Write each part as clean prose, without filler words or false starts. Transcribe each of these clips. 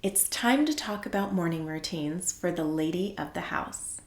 It's time to talk about morning routines for the lady of the house.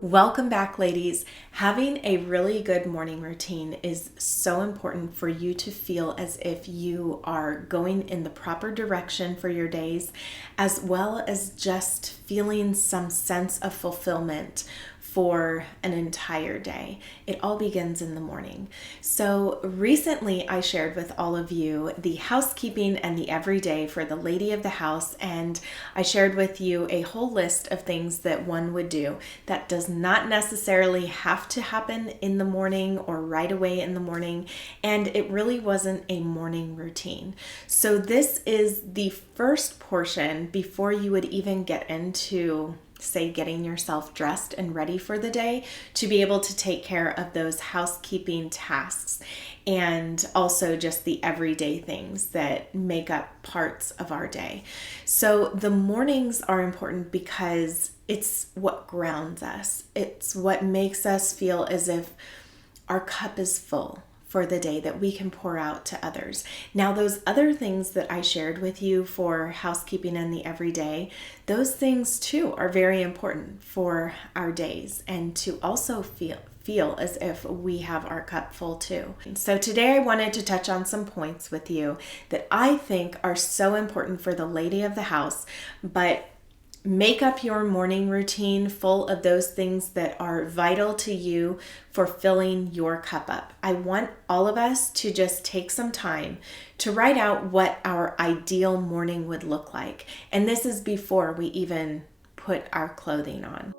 Welcome back, ladies. Having a really good morning routine is so important for you to feel as if you are going in the proper direction for your days, as well as just feeling some sense of fulfillment for an entire day. It all begins in the morning. So recently I shared with all of you the housekeeping and the everyday for the lady of the house, and I shared with you a whole list of things that one would do that does not necessarily have to happen in the morning or right away in the morning, and it really wasn't a morning routine. So this is the first portion before you would even get into say getting yourself dressed and ready for the day to be able to take care of those housekeeping tasks and also just the everyday things that make up parts of our day. So the mornings are important because it's what grounds us. It's what makes us feel as if our cup is full for the day that we can pour out to others. Now, those other things that I shared with you for housekeeping and the everyday, those things too are very important for our days and to also feel as if we have our cup full too. So today I wanted to touch on some points with you that I think are so important for the lady of the house, but make up your morning routine full of those things that are vital to you for filling your cup up. I want all of us to just take some time to write out what our ideal morning would look like. And this is before we even put our clothing on.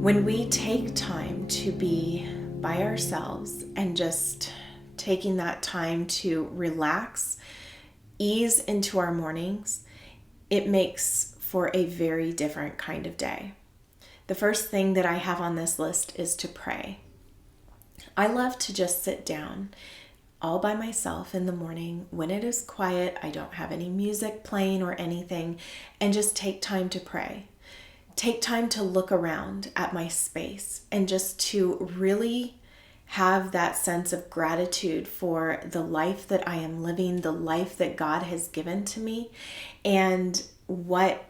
When we take time to be by ourselves and just taking that time to relax, ease into our mornings, it makes for a very different kind of day. The first thing that I have on this list is to pray. I love to just sit down all by myself in the morning when it is quiet. I don't have any music playing or anything, and just take time to pray. Take time to look around at my space and just to really have that sense of gratitude for the life that I am living, the life that God has given to me, and what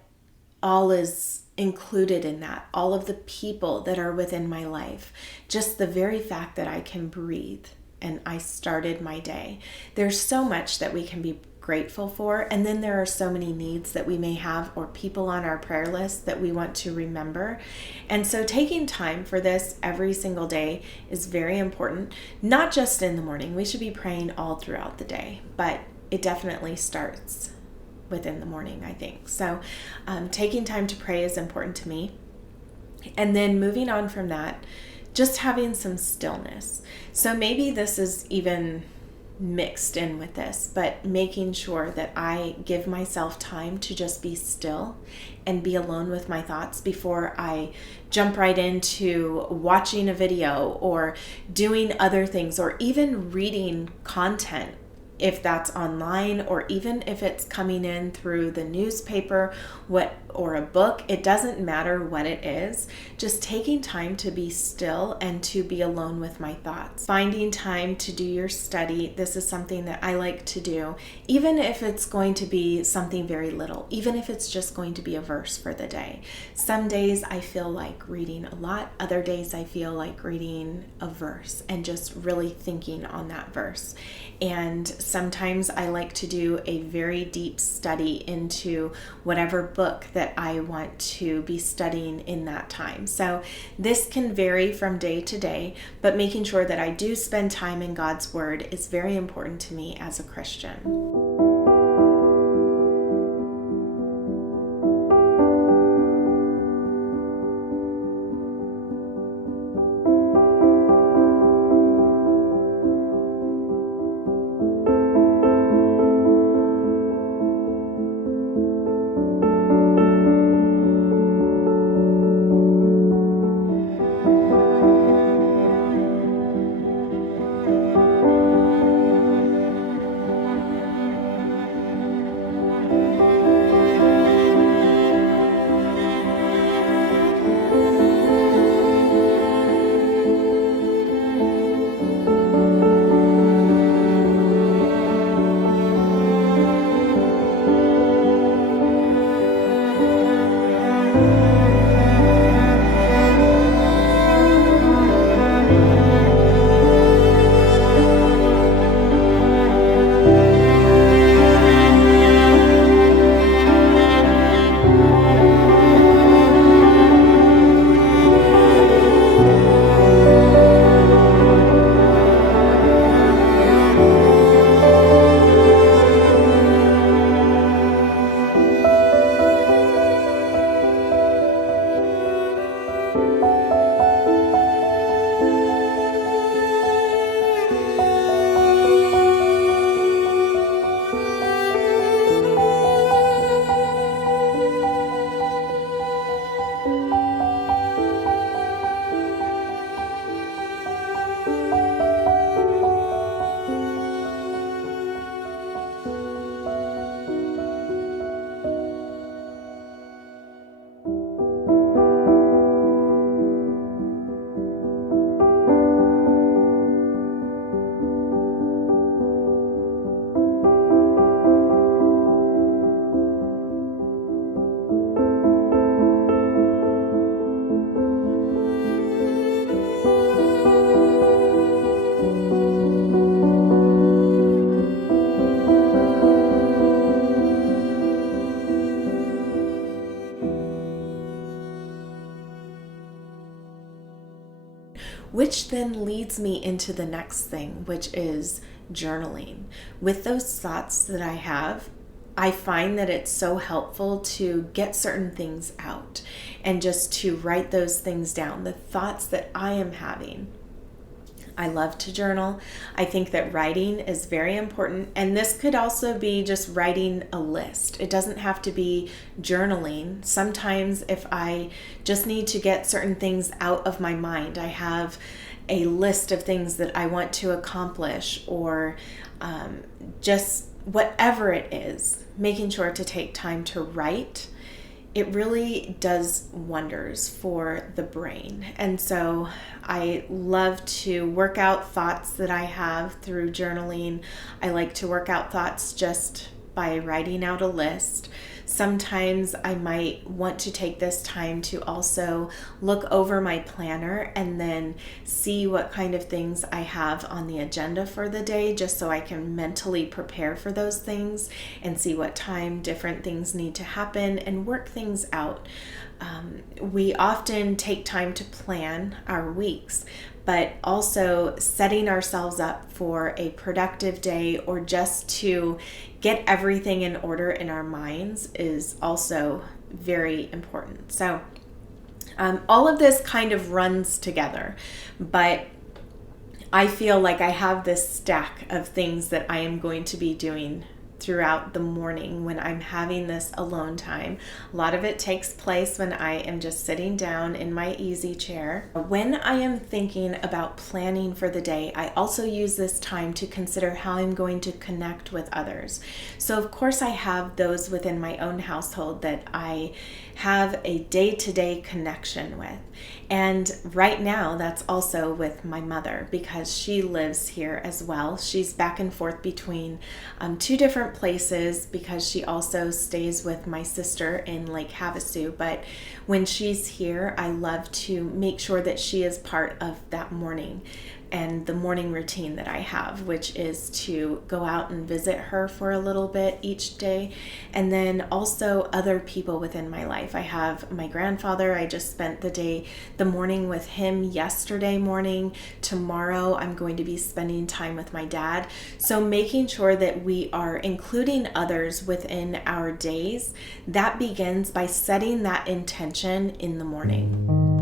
all is included in that, all of the people that are within my life, just the very fact that I can breathe and I started my day. There's so much that we can be grateful for, and then there are so many needs that we may have or people on our prayer list that we want to remember. And so taking time for this every single day is very important, not just in the morning. We should be praying all throughout the day, but it definitely starts within the morning, I think. So taking time to pray is important to me. And then moving on from that, just having some stillness. So maybe this is even mixed in with this, but making sure that I give myself time to just be still and be alone with my thoughts before I jump right into watching a video or doing other things, or even reading content, if that's online or even if it's coming in through the newspaper, or a book. It doesn't matter what it is. Just taking time to be still and to be alone with my thoughts. Finding time to do your study. This is something that I like to do, even if it's going to be something very little, even if it's just going to be a verse for the day. Some days I feel like reading a lot. Other days I feel like reading a verse and just really thinking on that verse. And sometimes I like to do a very deep study into whatever book that I want to be studying in that time. So this can vary from day to day, but making sure that I do spend time in God's Word is very important to me as a Christian. Which then leads me into the next thing, which is journaling. With those thoughts that I have, I find that it's so helpful to get certain things out and just to write those things down, the thoughts that I am having. I love to journal. I think that writing is very important, and this could also be just writing a list. It doesn't have to be journaling. Sometimes if I just need to get certain things out of my mind, I have a list of things that I want to accomplish, or just whatever it is, making sure to take time to write, it really does wonders for the brain. And so I love to work out thoughts that I have through journaling. I like to work out thoughts just by writing out a list. Sometimes I might want to take this time to also look over my planner and then see what kind of things I have on the agenda for the day, just so I can mentally prepare for those things and see what time different things need to happen and work things out. We often take time to plan our weeks, but also setting ourselves up for a productive day or just to get everything in order in our minds is also very important. So all of this kind of runs together, but I feel like I have this stack of things that I am going to be doing throughout the morning when I'm having this alone time. A lot of it takes place when I am just sitting down in my easy chair. When I am thinking about planning for the day, I also use this time to consider how I'm going to connect with others. So of course I have those within my own household that I have a day-to-day connection with. And right now that's also with my mother, because she lives here as well. She's back and forth between two different places because she also stays with my sister in Lake Havasu. But when she's here, I love to make sure that she is part of that morning and the morning routine that I have, which is to go out and visit her for a little bit each day. And then also other people within my life. I have my grandfather. I just spent the morning with him yesterday morning. Tomorrow I'm going to be spending time with my dad. So making sure that we are including others within our days, that begins by setting that intention in the morning.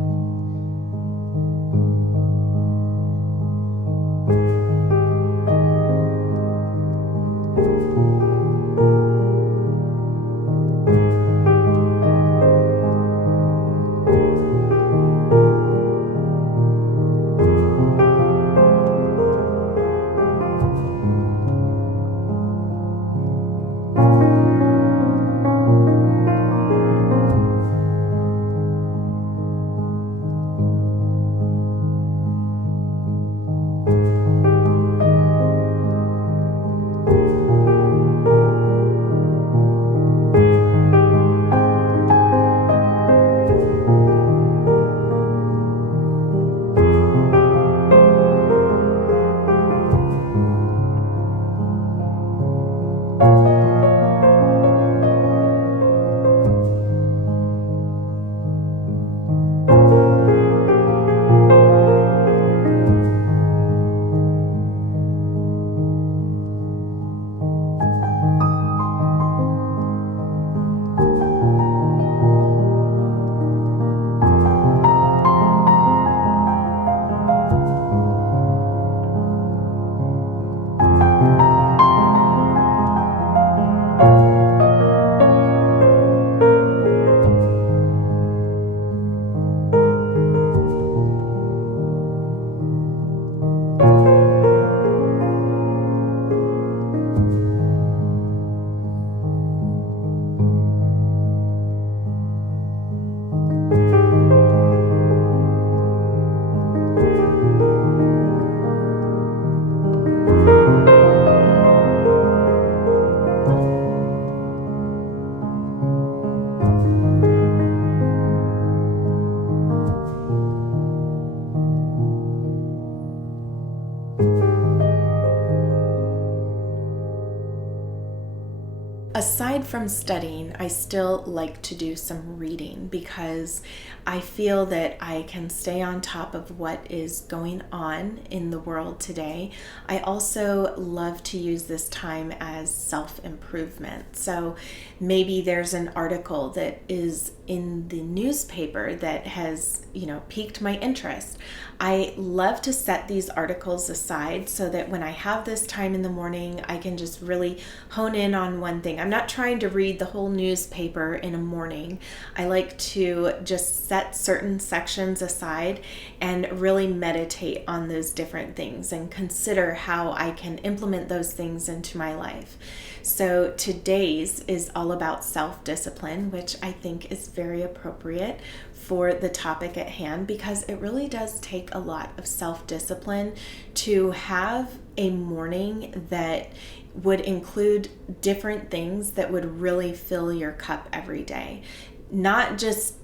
Aside from studying, I still like to do some reading because I feel that I can stay on top of what is going on in the world today. I also love to use this time as self-improvement. So maybe there's an article that is in the newspaper that has piqued my interest. I love to set these articles aside so that when I have this time in the morning, I can just really hone in on one thing. I'm not trying to read the whole newspaper in a morning. I like to just set certain sections aside and really meditate on those different things and consider how I can implement those things into my life. So today's is all about self-discipline, which I think is very appropriate for the topic at hand, because it really does take a lot of self-discipline to have a morning that would include different things that would really fill your cup every day. Not just,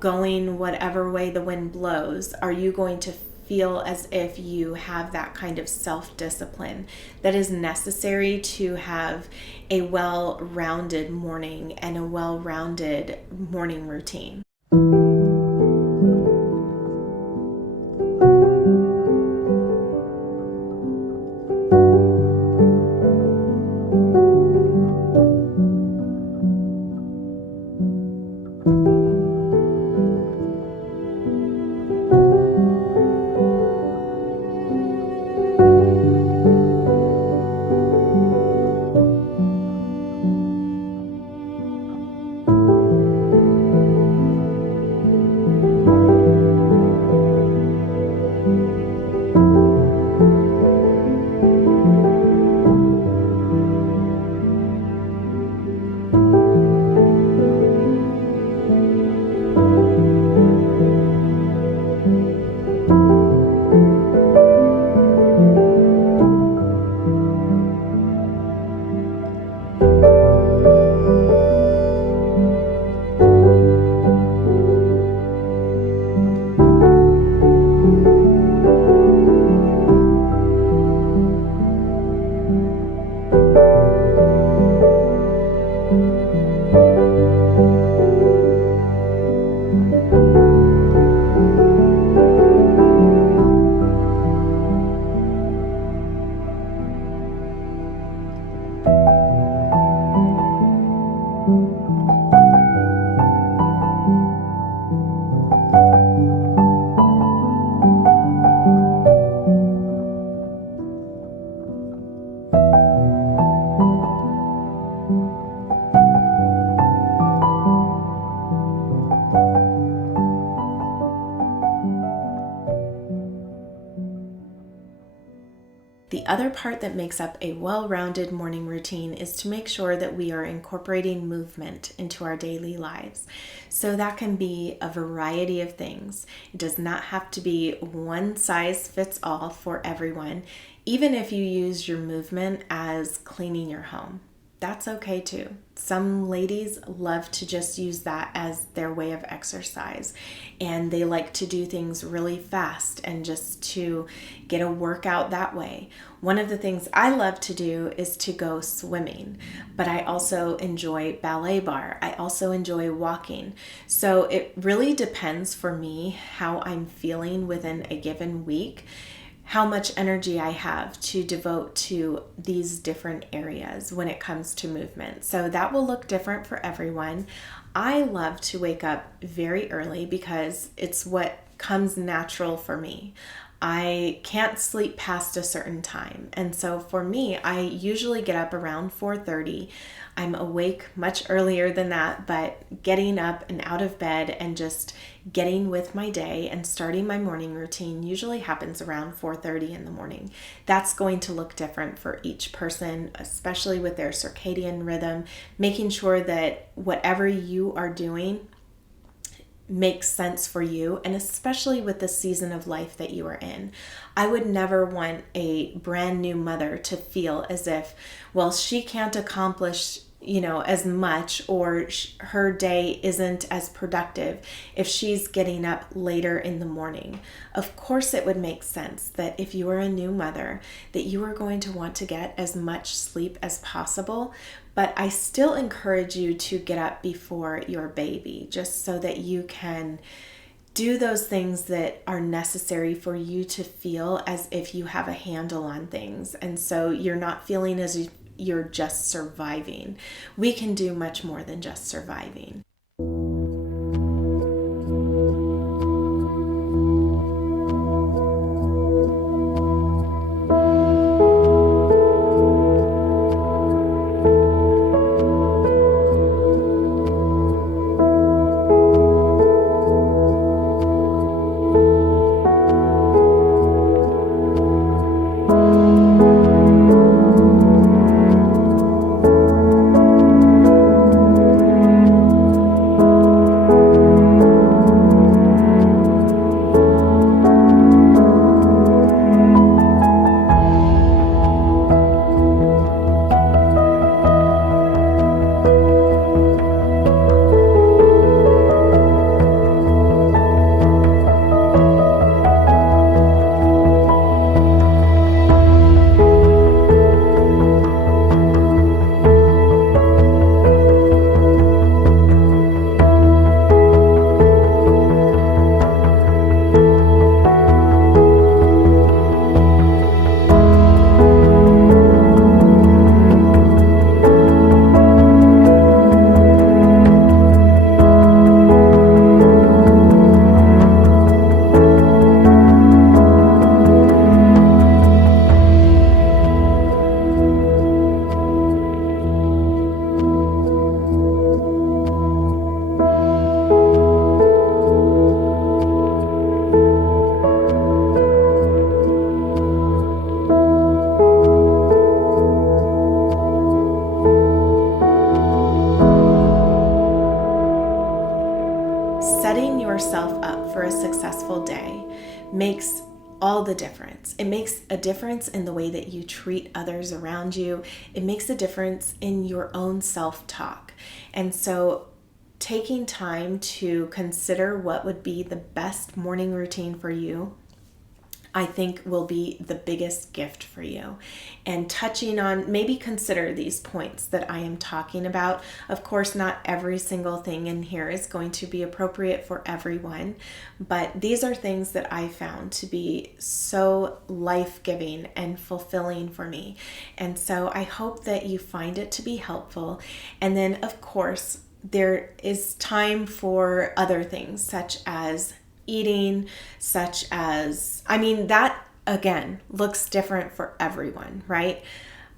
going whatever way the wind blows. Are you going to feel as if you have that kind of self-discipline that is necessary to have a well-rounded morning and a well-rounded morning routine? The other part that makes up a well-rounded morning routine is to make sure that we are incorporating movement into our daily lives. So that can be a variety of things. It does not have to be one size fits all for everyone, even if you use your movement as cleaning your home. That's okay too. Some ladies love to just use that as their way of exercise, and they like to do things really fast and just to get a workout that way. One of the things I love to do is to go swimming, but I also enjoy ballet bar. I also enjoy walking. So it really depends for me how I'm feeling within a given week, how much energy I have to devote to these different areas when it comes to movement. So that will look different for everyone. I love to wake up very early because it's what comes natural for me. I can't sleep past a certain time. And so for me, I usually get up around 4:30. I'm awake much earlier than that, but getting up and out of bed and just getting with my day and starting my morning routine usually happens around 4:30 in the morning. That's going to look different for each person, especially with their circadian rhythm, making sure that whatever you are doing makes sense for you, and especially with the season of life that you are in. I would never want a brand new mother to feel as if, well, she can't accomplish as much, or her day isn't as productive if she's getting up later in the morning. Of course, it would make sense that if you are a new mother, that you are going to want to get as much sleep as possible. But I still encourage you to get up before your baby, just so that you can do those things that are necessary for you to feel as if you have a handle on things. And so you're not feeling as if you're just surviving. We can do much more than just surviving. yourself up for a successful day makes all the difference. It makes a difference in the way that you treat others around you. It makes a difference in your own self-talk. And so taking time to consider what would be the best morning routine for you, I think will be the biggest gift for you. And touching on, maybe consider these points that I am talking about. Of course, not every single thing in here is going to be appropriate for everyone, but these are things that I found to be so life-giving and fulfilling for me. And so I hope that you find it to be helpful. And then, of course, there is time for other things such as eating, that again looks different for everyone, right?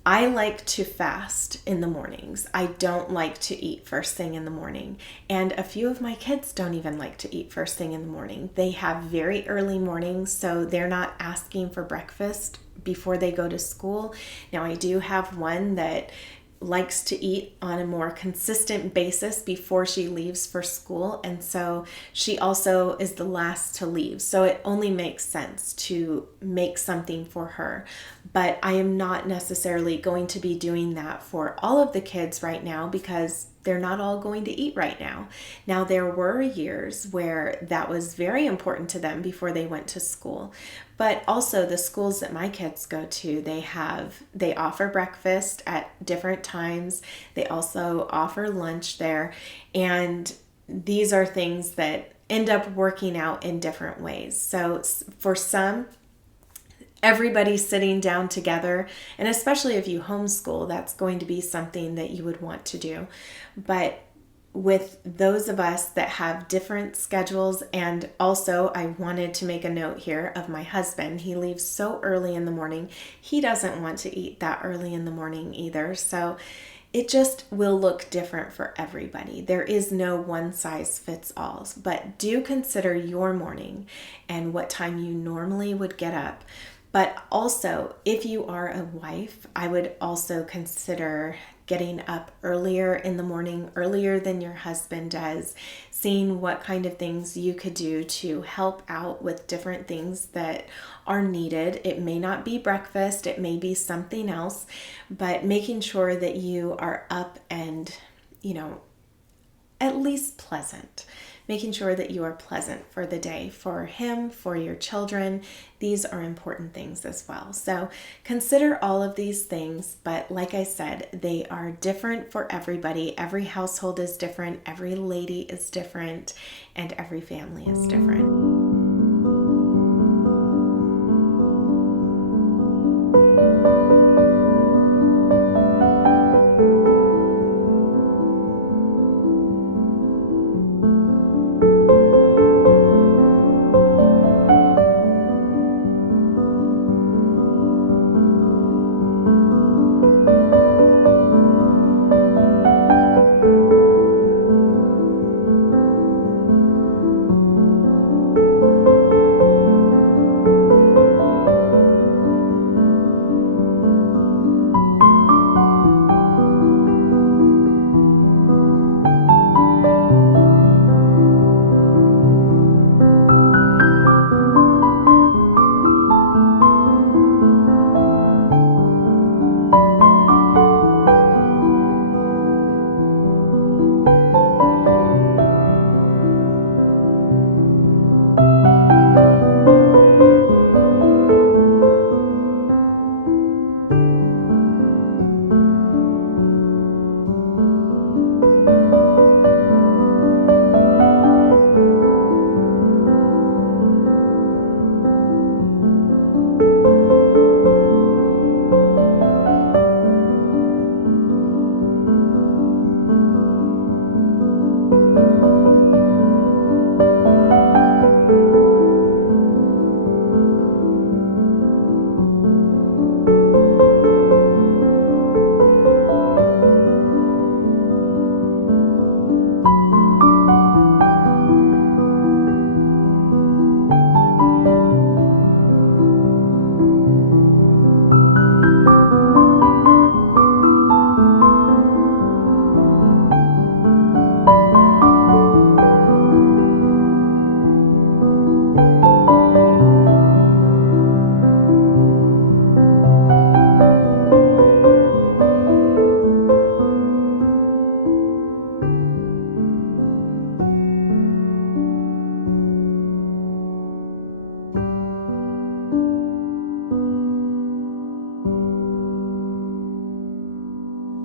I like to fast in the mornings. I don't like to eat first thing in the morning. And a few of my kids don't even like to eat first thing in the morning. They have very early mornings, so they're not asking for breakfast before they go to school. Now, I do have one that likes to eat on a more consistent basis before she leaves for school, and so she also is the last to leave, so it only makes sense to make something for her. But I am not necessarily going to be doing that for all of the kids right now because they're not all going to eat right now. Now, there were years where that was very important to them before they went to school. But also the schools that my kids go to, they offer breakfast at different times. They also offer lunch there. And these are things that end up working out in different ways. So for some, everybody sitting down together, and especially if you homeschool, that's going to be something that you would want to do. But with those of us that have different schedules, and also I wanted to make a note here of my husband. He leaves so early in the morning. He doesn't want to eat that early in the morning either. So it just will look different for everybody. There is no one size fits all, but do consider your morning and what time you normally would get up. But also, if you are a wife, I would also consider getting up earlier in the morning, earlier than your husband does, seeing what kind of things you could do to help out with different things that are needed. It may not be breakfast, it may be something else, but making sure that you are up and, at least pleasant. Making sure that you are pleasant for the day, for him, for your children. These are important things as well. So consider all of these things, but like I said, they are different for everybody. Every household is different, every lady is different, and every family is different.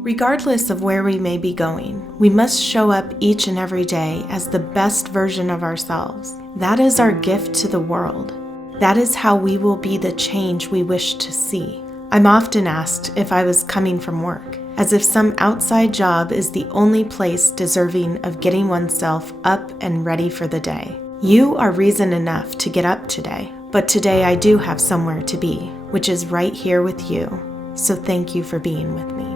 Regardless of where we may be going, we must show up each and every day as the best version of ourselves. That is our gift to the world. That is how we will be the change we wish to see. I'm often asked if I was coming from work, as if some outside job is the only place deserving of getting oneself up and ready for the day. You are reason enough to get up today, but today I do have somewhere to be, which is right here with you. So thank you for being with me.